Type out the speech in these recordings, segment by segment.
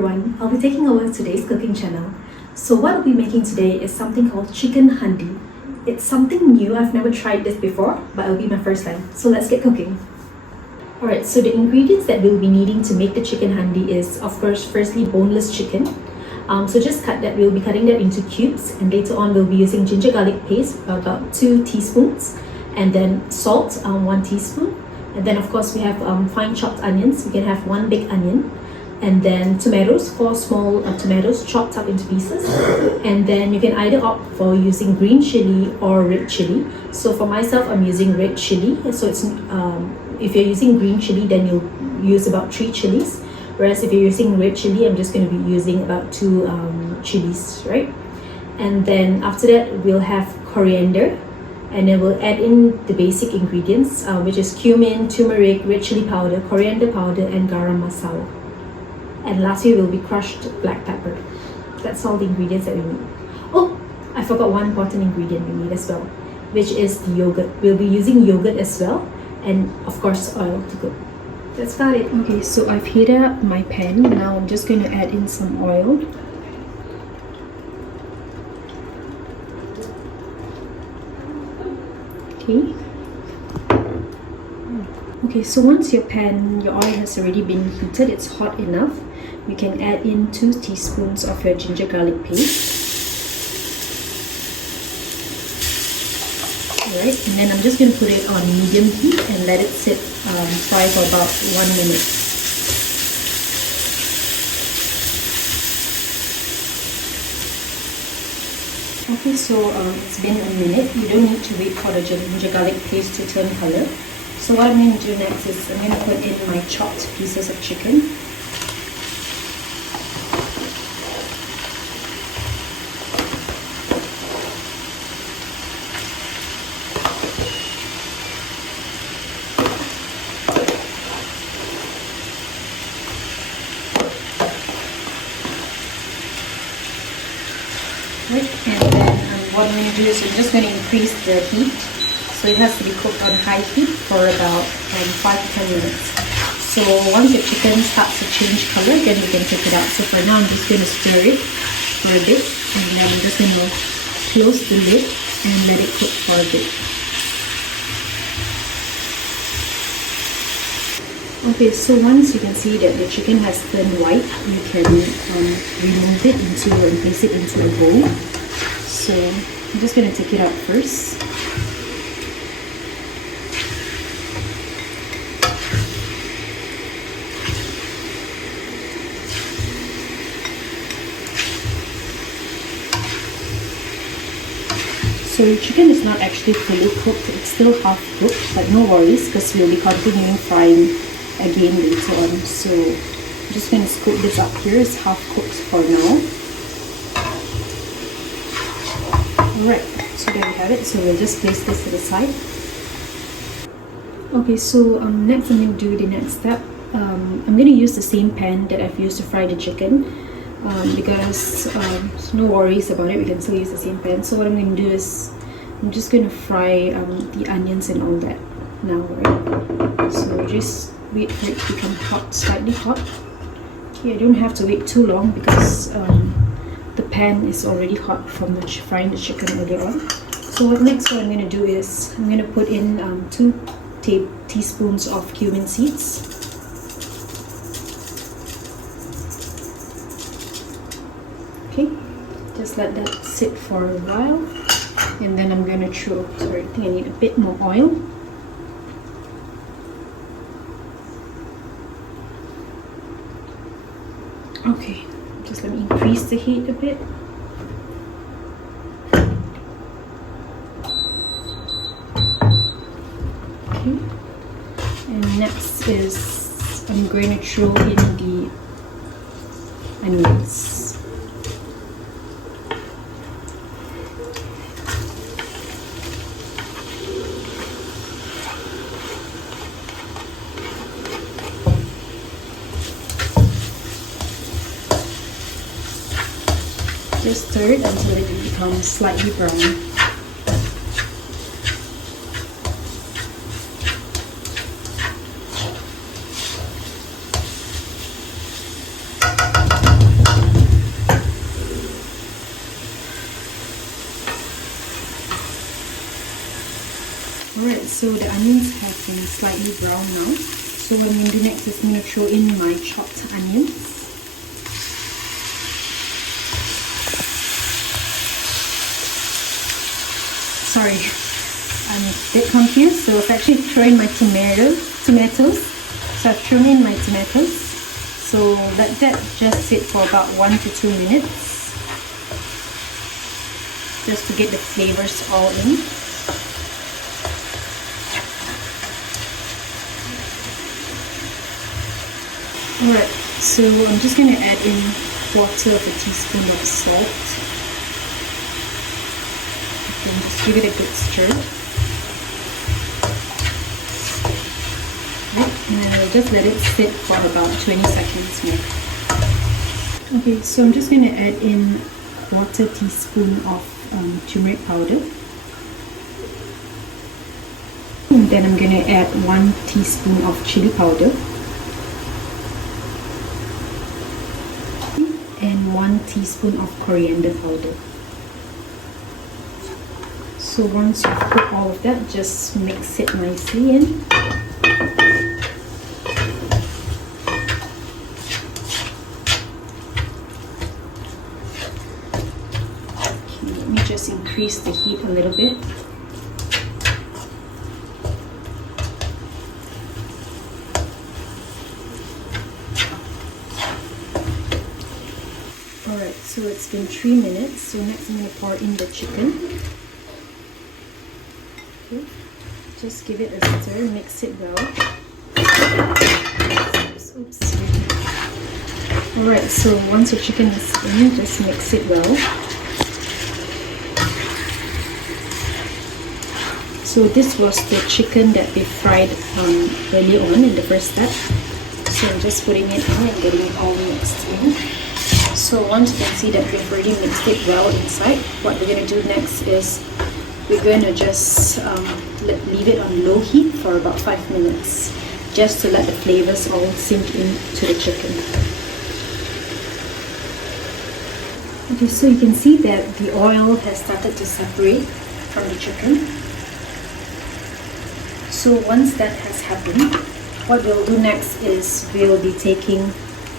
Everyone, I'll be taking over today's cooking channel. So what I'll be making today is something called chicken handi. It's something new. I've never tried this before, but it'll be my first time. So let's get cooking. Alright, so the ingredients that we'll be needing to make the chicken handi is, of course, firstly boneless chicken. So just we'll be cutting that into cubes, and later on we'll be using ginger garlic paste, about 2 teaspoons, and then salt, 1 teaspoon. And then of course we have fine chopped onions. We can have 1 big onion. And then tomatoes, 4 small tomatoes chopped up into pieces. And then you can either opt for using green chili or red chili. So for myself, I'm using red chili. So it's if you're using green chili, then you'll use about 3 chilies. Whereas if you're using red chili, I'm just going to be using about 2 chilies, right? And then after that, we'll have coriander. And then we'll add in the basic ingredients, which is cumin, turmeric, red chili powder, coriander powder, and garam masala. And lastly will be crushed black pepper. That's all the ingredients that we need. Oh, I forgot one important ingredient we need as well, which is the yogurt. We'll be using yogurt as well, and of course oil to cook. That's about it. Okay, so I've heated up my pan. Now I'm just going to add in some oil. Okay. Okay, so once your oil has already been heated, it's hot enough, you can add in 2 teaspoons of your ginger garlic paste. Alright, and then I'm just going to put it on medium heat and let it fry for about 1 minute. Okay, so it's been a minute. You don't need to wait for the ginger garlic paste to turn color. So what I'm going to do next is I'm going to put in my chopped pieces of chicken. Right, and then what I'm going to do is I'm just going to increase the heat. So it has to be cooked on high heat for about 5 to 10 minutes. So once your chicken starts to change color, then you can take it out. So for now, I'm just going to stir it for a bit, and then I'm just going to close the lid and let it cook for a bit. Okay, so once you can see that the chicken has turned white, you can remove it and place it into a bowl. So I'm just going to take it out first. So the chicken is not actually fully cooked, it's still half cooked, but no worries because we'll be continuing frying again later on. So I'm just going to scoop this up here. It's half cooked for now. Alright, so there we have it. So we'll just place this to the side. Okay, so next I'm going to do the next step. I'm going to use the same pan that I've used to fry the chicken. Because no worries about it, we can still use the same pan. So what I'm going to do is I'm just going to fry the onions and all that now, right? So just wait for it to become hot, slightly hot. Okay, I don't have to wait too long because the pan is already hot from frying the chicken earlier on. So what I'm going to do is I'm going to put in 2 teaspoons of cumin seeds. Okay, just let that sit for a while, and then I'm going to I think I need a bit more oil. Okay, just let me increase the heat a bit. Okay, and next is I'm going to throw in the onions. Just stir it until it becomes slightly brown. Alright, so the onions have been slightly brown now. So what I'm going to do next is I'm going to throw in my chopped onions. Sorry, I'm a bit confused. So I've actually thrown in my tomatoes. So I've thrown in my tomatoes. So let that just sit for about 1 to 2 minutes. Just to get the flavors all in. Alright, so I'm just going to add in 1/4 of a teaspoon of salt. And just give it a good stir. Right, and then we'll just let it sit for about 20 seconds more. Okay, so I'm just going to add in 1/4 teaspoon of turmeric powder. And then I'm going to add 1 teaspoon of chili powder. And 1 teaspoon of coriander powder. So once you've put all of that, just mix it nicely in. Okay, let me just increase the heat a little bit. Alright, so it's been 3 minutes. So next I'm going to pour in the chicken. Okay. Just give it a stir, mix it well. Oops. Alright, so once your chicken is in, just mix it well. So this was the chicken that we fried earlier on in the first step. So I'm just putting it in and getting it all mixed in. So once you can see that we've already mixed it well inside, what we're going to do next is we're going to just leave it on low heat for about 5 minutes, just to let the flavors all sink into the chicken. Okay, so you can see that the oil has started to separate from the chicken. So once that has happened, what we'll do next is we'll be taking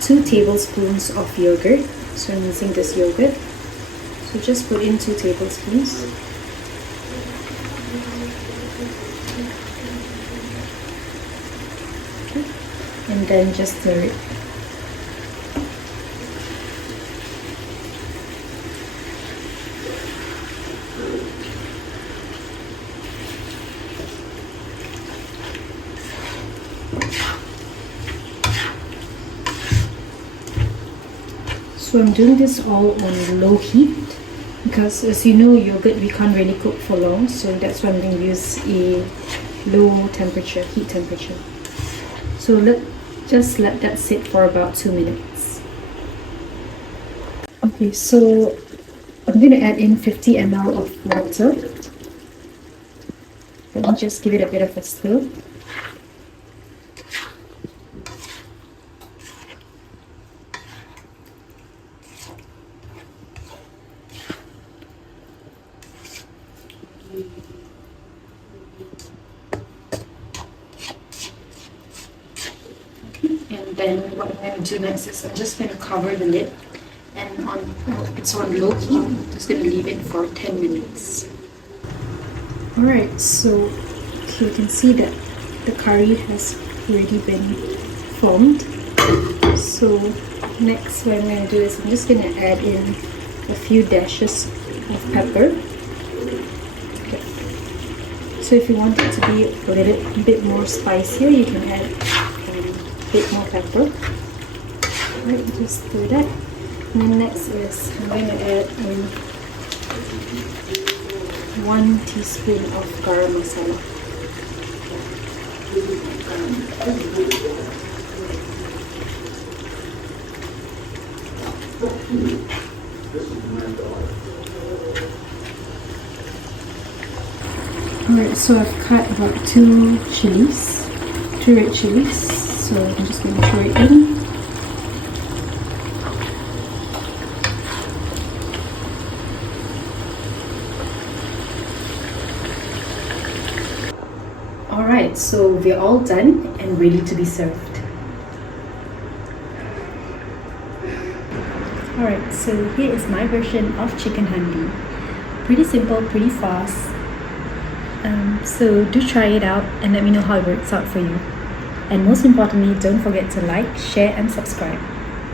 2 tablespoons of yogurt. So I'm using this yogurt. So just put in 2 tablespoons. Okay. And then just stir it. So I'm doing this all on low heat because, as you know, yogurt we can't really cook for long, so that's why I'm going to use a low temperature, heat temperature. So just let that sit for about 2 minutes. Okay, so I'm going to add in 50 ml of water. Let me just give it a bit of a stir. And then what I'm going to do next is I'm just going to cover the lid, and it's on low heat. I'm just going to leave it for 10 minutes. Alright, so you can see that the curry has already been formed. So next what I'm going to do is I'm just going to add in a few dashes of pepper. Okay. So if you want it to be a little bit more spicier, you can add bit more pepper. Right, just do that. And then next is I'm going to add in 1 teaspoon of garam masala. Alright, so I've cut about 2 red chilies. So I'm just going to throw it in. Alright, so we're all done and ready to be served. Alright, so here is my version of chicken handi. Pretty simple, pretty fast. So do try it out and let me know how it works out for you. And most importantly, don't forget to like, share and subscribe.